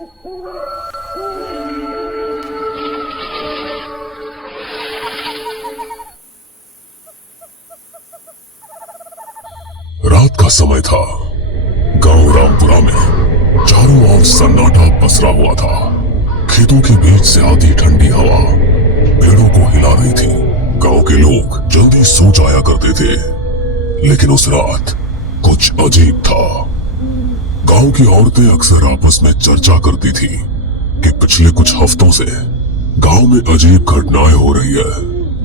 रात का समय था। गांव रामपुरा में चारों ओर सन्नाटा पसरा हुआ था। खेतों के बीच से आती ठंडी हवा पेड़ों को हिला रही थी। गांव के लोग जल्दी सो जाया करते थे, लेकिन उस रात कुछ अजीब था। गांव की औरतें अक्सर आपस में चर्चा करती थी कि पिछले कुछ हफ्तों से गांव में अजीब घटनाएं हो रही है।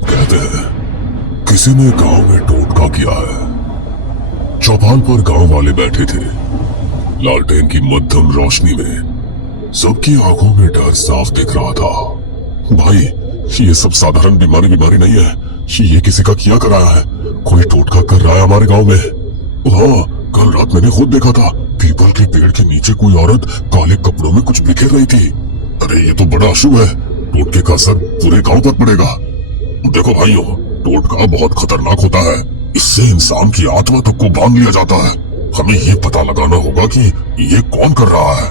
कहते हैं किसी ने गांव में टोटका किया है। चौपाल पर गांव वाले बैठे थे। लालटेन की मध्यम रोशनी में सबकी आंखों में डर साफ दिख रहा था। भाई, ये सब साधारण बीमारी नहीं है। ये किसी का किया कराया है। कोई टोटका कर रहा है हमारे गांव में। हाँ, कल रात मैंने खुद देखा था। पीपल के पेड़ के नीचे कोई औरत काले कपड़ों में कुछ बिखेर रही थी। अरे ये तो बड़ा अशुभ है। टोटके का असर पूरे गांव पर पड़ेगा। देखो भाइयों, टोटका बहुत खतरनाक होता है। इससे इंसान की आत्मा तक को बांध लिया जाता है। हमें ये पता लगाना होगा कि ये कौन कर रहा है।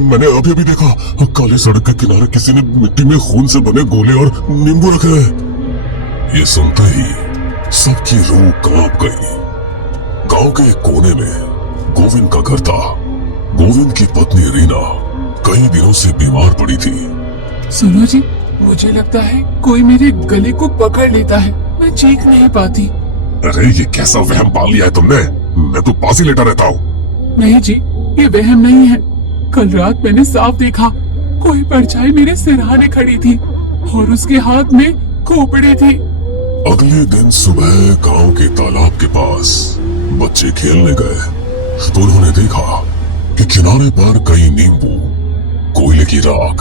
मैंने अभी भी देखा, काले सड़क के किनारे किसी ने मिट्टी में खून से बने गोले और नींबू रखे हैं। ये सुनते ही सबकी रूह कांप गई। गांव के एक कोने में गोविंद का घर था। गोविंद की पत्नी रीना कई दिनों से बीमार पड़ी थी। सुनो जी, मुझे लगता है कोई मेरे गले को पकड़ लेता है। मैं चीख नहीं पाती। अरे ये कैसा वहम पाल लिया है तुमने? मैं तो पास ही लेटा रहता हूँ। नहीं जी, ये वहम नहीं है। कल रात मैंने साफ देखा, कोई परछाई मेरे सिरहाने खड़ी थी और उसके हाथ में खोपड़ी थी। अगले दिन सुबह गांव के तालाब के पास बच्चे खेलने गए तो उन्होंने देखा कि किनारे पर कई नींबू, कोयले की राख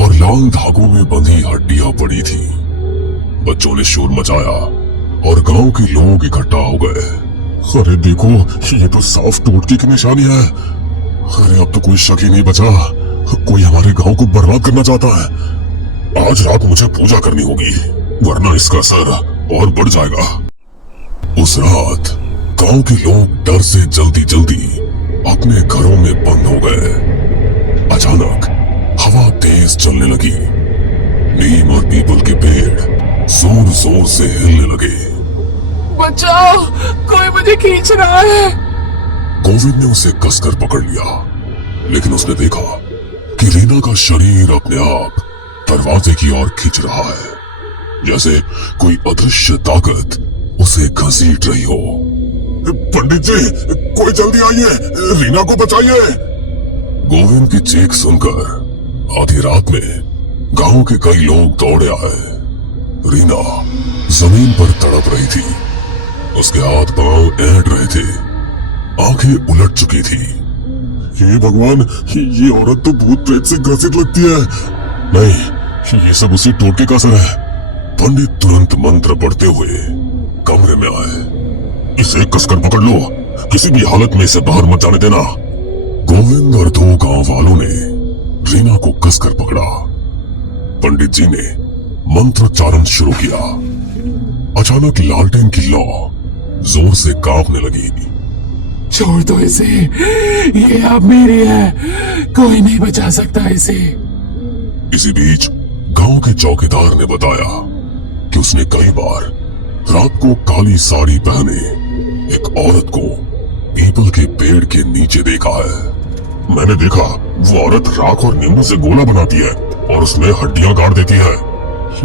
और लाल धागों में बंधी हड्डियां पड़ी थी। बच्चों ने शोर मचाया और गांव के लोग इकट्ठा हो गए। अरे देखो, ये तो साफ टोटके की निशानी है। अरे अब तो कोई शक ही नहीं बचा। कोई हमारे गांव को बर्बाद करना चाहता है। आज रात मुझे पूजा करनी होगी, वरना इसका असर और बढ़ जाएगा। उस रात गांव के लोग डर से जल्दी जल्दी अपने घरों में बंद हो गए। अचानक हवा तेज चलने लगी। नीम और पीपल के पेड़ जोर जोर से हिलने लगे। बचाओ, कोई मुझे खींच रहा है। गोविंद ने उसे कसकर पकड़ लिया, लेकिन उसने देखा कि रीना का शरीर अपने आप दरवाजे की ओर खींच रहा है, जैसे कोई अदृश्य ताकत उसे घसीट रही हो। पंडित जी, कोई जल्दी आइए, रीना को बचाइए। गोविंद की चीख सुनकर आधी रात में गांव के कई लोग दौड़े आए। रीना जमीन पर तड़प रही थी। उसके हाथ पांव ऐंठ रहे थे, आंखें उलट चुकी थी। हे भगवान, ये औरत तो भूत प्रेत से ग्रसित लगती है। नहीं, ये सब उसी टोटके का असर है। पंडित तुरंत मंत्र पढ़ते हुए कमरे में आए। इसे कसकर पकड़ लो, किसी भी हालत में इसे बाहर मत जाने देना। गोविंद और दो गांव वालों ने रीना को कसकर पकड़ा। पंडित जी ने मंत्रोच्चारण शुरू किया। अचानक लालटेन की लौ जोर से कांपने लगी। छोड़ दो इसे, ये अब मेरी है, कोई नहीं बचा सकता इसे। इसी बीच गांव के चौकीदार ने बताया कि उसने कई बार रात को काली साड़ी पहने एक औरत को पीपल के पेड़ के नीचे देखा है। मैंने देखा, वो औरत राख और नींबू से गोला बनाती है और उसमें हड्डियां गाड़ देती है।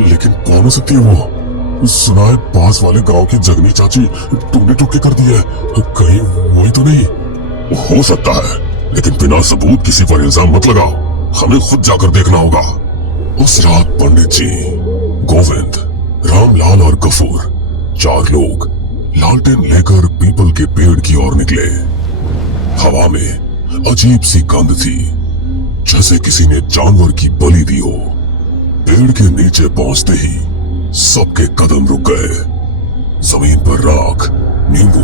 लेकिन कौन हो सकती है वो? सुना है पास वाले गांव की जगनी चाची टूने टुके कर दी है। कहीं वही तो नहीं? हो सकता है, लेकिन बिना सबूत किसी पर इल्जाम मत लगाओ। हमें खुद जाकर देखना होगा। उस रात पंडित जी, गोविंद, रामलाल और गफूर, चार लोग लालटेन लेकर पीपल के पेड़ की ओर निकले। हवा में अजीब सी गंध थी, जैसे किसी ने जानवर की बलि दी हो। पेड़ के नीचे पहुंचते ही सबके कदम रुक गए। जमीन पर राख, नींबू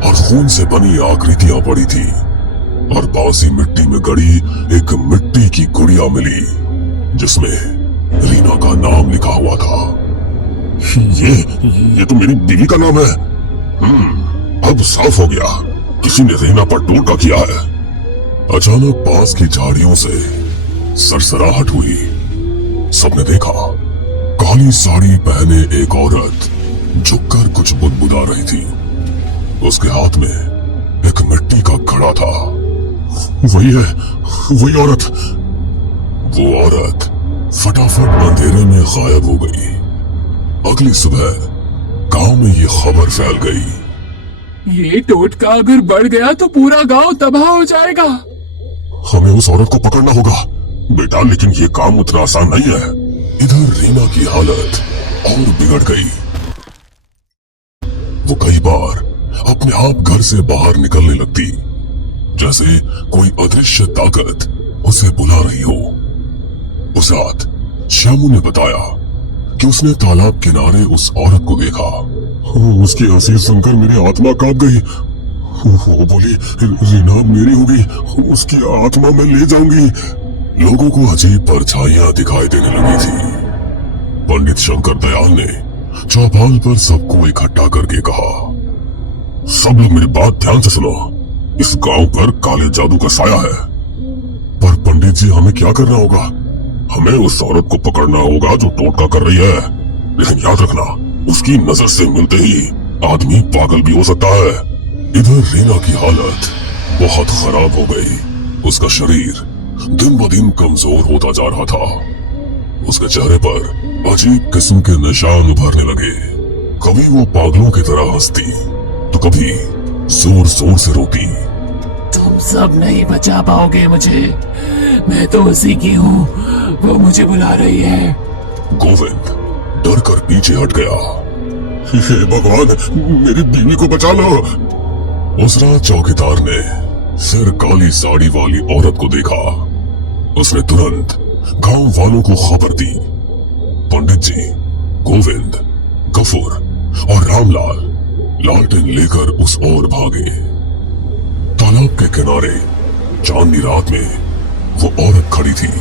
और खून से बनी आकृतियां पड़ी थी और बासी मिट्टी में गड़ी एक मिट्टी की गुड़िया मिली, जिसमें रीना का नाम लिखा हुआ था। ये तो मेरी बीवी का नाम है। अब साफ हो गया, किसी ने रीना पर टोटका किया है। अचानक पास की झाड़ियों से सरसराहट हुई। सबने देखा काली साड़ी पहने एक औरत झुककर कुछ बुदबुदा रही थी। उसके हाथ में एक मिट्टी का घड़ा था। वही है, वही औरत। वो औरत फटाफट अंधेरे में गायब हो गई। अगली सुबह गांव में ये खबर फैल गई। ये टोटका अगर बढ़ गया तो पूरा गांव तबाह हो जाएगा। हमें उस औरत को पकड़ना होगा बेटा, लेकिन ये काम उतना आसान नहीं है। इधर रीना की हालत और बिगड़ गई। वो कई बार अपने आप घर से बाहर निकलने लगती, जैसे कोई अदृश्य ताकत उसे बुला रही हो। उस रात श्यामू ने बताया कि उसने तालाब किनारे उस औरत को देखा। उसकी हंसी सुनकर मेरी आत्मा कांप गई। वो बोली, रीना मेरी होगी, उसकी आत्मा मैं ले जाऊंगी। लोगों को अजीब परछाइयां दिखाई देने लगी थी। पंडित शंकर दयाल ने चौपाल पर सबको इकट्ठा करके कहा, सब लोग मेरी बात ध्यान से सुनो। इस गांव पर काले जादू का साया है। पर पंडित जी, हमें क्या करना होगा? हमें उस औरत को पकड़ना होगा जो टोटका कर रही है, लेकिन याद रखना, उसकी नजर से मिलते ही आदमी पागल भी हो सकता है। इधर रीना की हालत बहुत खराब हो गई। उसका शरीर दिन ब दिन कमजोर होता जा रहा था। उसके चेहरे पर अजीब किस्म के निशान उभरने लगे। कभी वो पागलों की तरह हंसती तो कभी जोर जोर से रोती। तुम सब नहीं बचा पाओगे मुझे, मैं तो उसी की हूँ, वो मुझे बुला रही है। गोविंद डर कर पीछे हट गया। हे भगवान, मेरी बीवी को बचा लो। उस रात चौकीदार ने फिर काली साड़ी वाली औरत को देखा। उसने तुरंत गांव वालों को खबर दी। पंडित जी, गोविंद, गफूर और रामलाल लालटेन लेकर उस ओर भागे। तालाब के किनारे चांदनी रात में वो औरत खड़ी थी।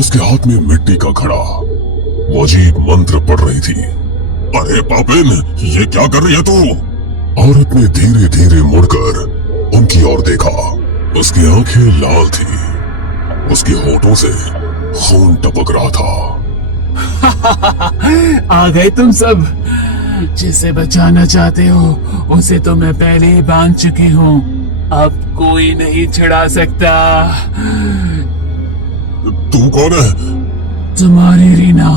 उसके हाथ में मिट्टी का घड़ा। वो अजीब मंत्र पढ़ रही थी। अरे पापिन, ये क्या कर रही है तू? औरत ने धीरे धीरे मुड़कर उनकी ओर देखा। उसकी आंखें लाल थी। उसके होठों से खून टपक रहा था। आ गए तुम सब। जिसे बचाना चाहते हो उसे तो मैं पहले ही बांध चुकी हूँ। अब कोई नहीं छुड़ा सकता। तू कौन है? तुम्हारी रीना,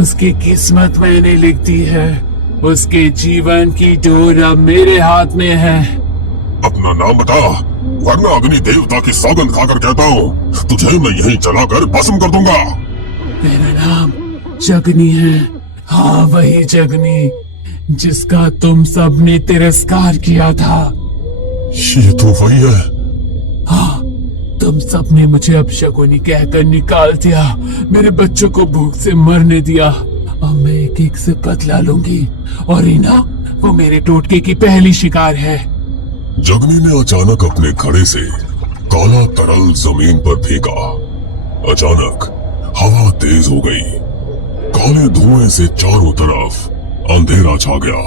उसकी किस्मत मैंने लिख दी है। उसके जीवन की डोर अब मेरे हाथ में है। अपना नाम बता, वरना अग्नि देवता की सौगंध खाकर कहता हूँ, तुझे मैं यहीं जलाकर भस्म कर दूंगा। मेरा नाम जगनी है। हाँ, वही जगनी जिसका तुम सब ने तिरस्कार किया था। ये तो वही है। हाँ, तुम सब ने मुझे अपशकुनी कहकर निकाल दिया। मेरे बच्चों को भूख से मरने दिया। अब मैं एक एक से बदला लूंगी। और रीना, वो मेरे टोटके की पहली शिकार है। जगनी ने अचानक अपने घड़े से काला तरल जमीन पर फेंका। अचानक हवा तेज हो गई। काले धुएं से चारों तरफ अंधेरा छा गया।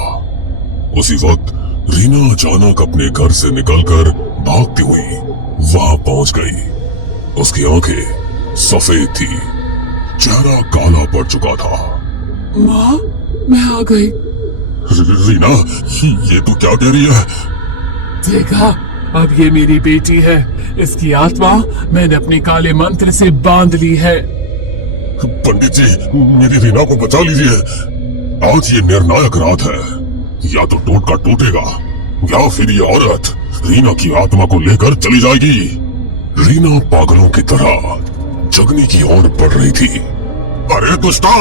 उसी वक्त रीना अचानक अपने घर से निकलकर भागती हुई वहां पहुंच गई। उसकी आंखें सफेद थी, चेहरा काला पड़ चुका था। माँ, मैं आ गई। रीना, ये तू क्या कह रही है? देखा, अब ये मेरी बेटी है। इसकी आत्मा मैंने अपने काले मंत्र से बांध ली है। पंडित जी, मेरी रीना को बचा लीजिए। आज ये निर्णायक रात है। या तो टोटका टूटेगा या फिर ये औरत रीना की आत्मा को लेकर चली जाएगी। रीना पागलों की तरह जगनी की ओर बढ़ रही थी। अरे दुष्टा,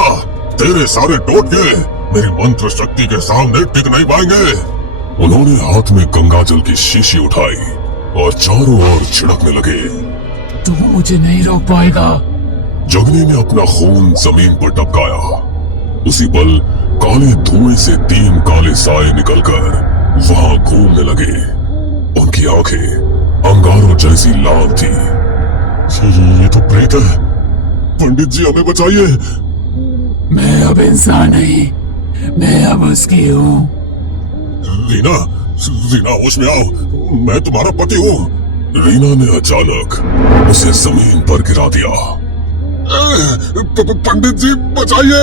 तेरे सारे टोटके मेरी मंत्र शक्ति के सामने टिक नहीं पाएंगे। उन्होंने हाथ में गंगा जल की शीशी उठाई और चारों ओर छिड़कने लगे। तू मुझे नहीं रोक पाएगा। जगनी ने अपना खून जमीन पर टपकाया। उसी पल काले धुएं से 3 काले साए निकलकर वहां घूमने लगे। उनकी आंखें अंगारों जैसी लाल थी। ये तो प्रेत है। पंडित जी, हमें बचाइए। मैं अब इंसान नहीं, मैं अब उसकी हूँ। रीना, रीना होश में आओ। मैं तुम्हारा पति हूँ। रीना ने अचानक उसे जमीन पर गिरा दिया। पंडित जी बचाइए!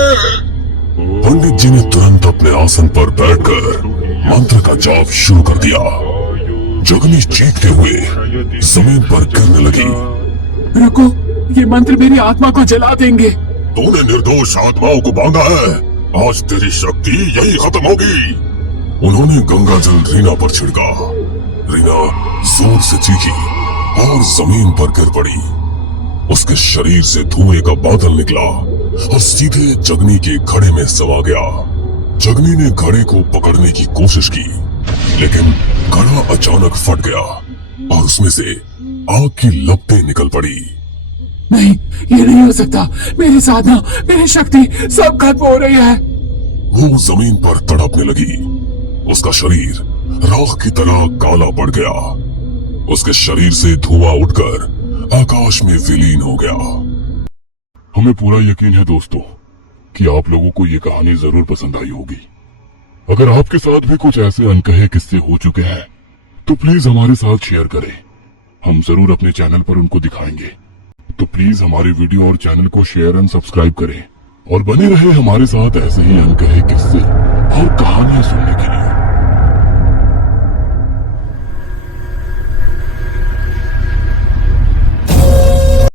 पंडित जी ने तुरंत अपने आसन पर बैठकर मंत्र का जाप शुरू कर दिया। जगनी चीखते हुए जमीन पर गिरने लगी। रुको, ये मंत्र मेरी आत्मा को जला देंगे। तूने निर्दोष आत्माओं को बांधा है, आज तेरी शक्ति यही खत्म होगी। उन्होंने गंगा जल रीना पर छिड़का। रीना जोर से चीखी और जमीन पर गिर पड़ी। उसके शरीर से धुएं का बादल निकला और सीधे जगनी के घड़े में समा गया। जगनी ने घड़े को पकड़ने की कोशिश की, लेकिन घड़ा अचानक फट गया और उसमें से आग की लपटें निकल पड़ी। नहीं, ये नहीं हो सकता। मेरी साधना, मेरी शक्ति सब खत्म हो रही है। वो जमीन पर तड़पने लगी। उसका शरीर राख की तरह काला पड़ गया। उसके शरीर से धुआं उठकर आकाश में विलीन हो गया। हमें पूरा यकीन है दोस्तों कि आप लोगों को ये कहानी जरूर पसंद आई होगी। अगर आपके साथ भी कुछ ऐसे अनकहे किस्से हो चुके हैं तो प्लीज हमारे साथ शेयर करें। हम जरूर अपने चैनल पर उनको दिखाएंगे। तो प्लीज हमारे वीडियो और चैनल को शेयर एंड सब्सक्राइब करें और बने रहे हमारे साथ ऐसे ही अनकहे किस्से और कहानियां सुनने के लिए।